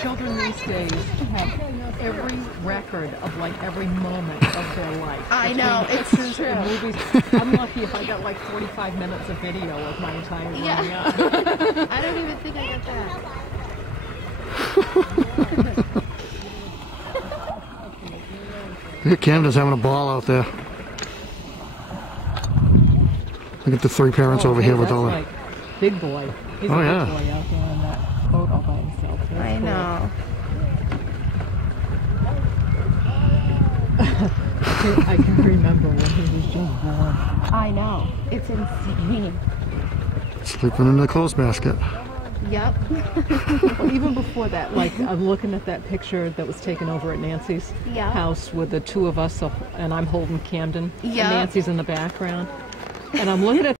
children these days have every record of like every moment of their life. I know, it's pictures true. and movies. I'm lucky if I got like 45 minutes of video of my entire growing up. I don't even think I got that. Camden's having a ball out there. Look at the three parents over here with all the... Like big boy. He's Oh, a yeah. big boy out there on that boat all by himself. That's I cool. know. I can remember when he was just born. I know. It's insane. Sleeping in the clothes basket. Yep. Well, even before that, like I'm looking at that picture that was taken over at Nancy's Yeah. house with the two of us, and I'm holding Camden. Yeah. And Nancy's in the background. And I'm looking at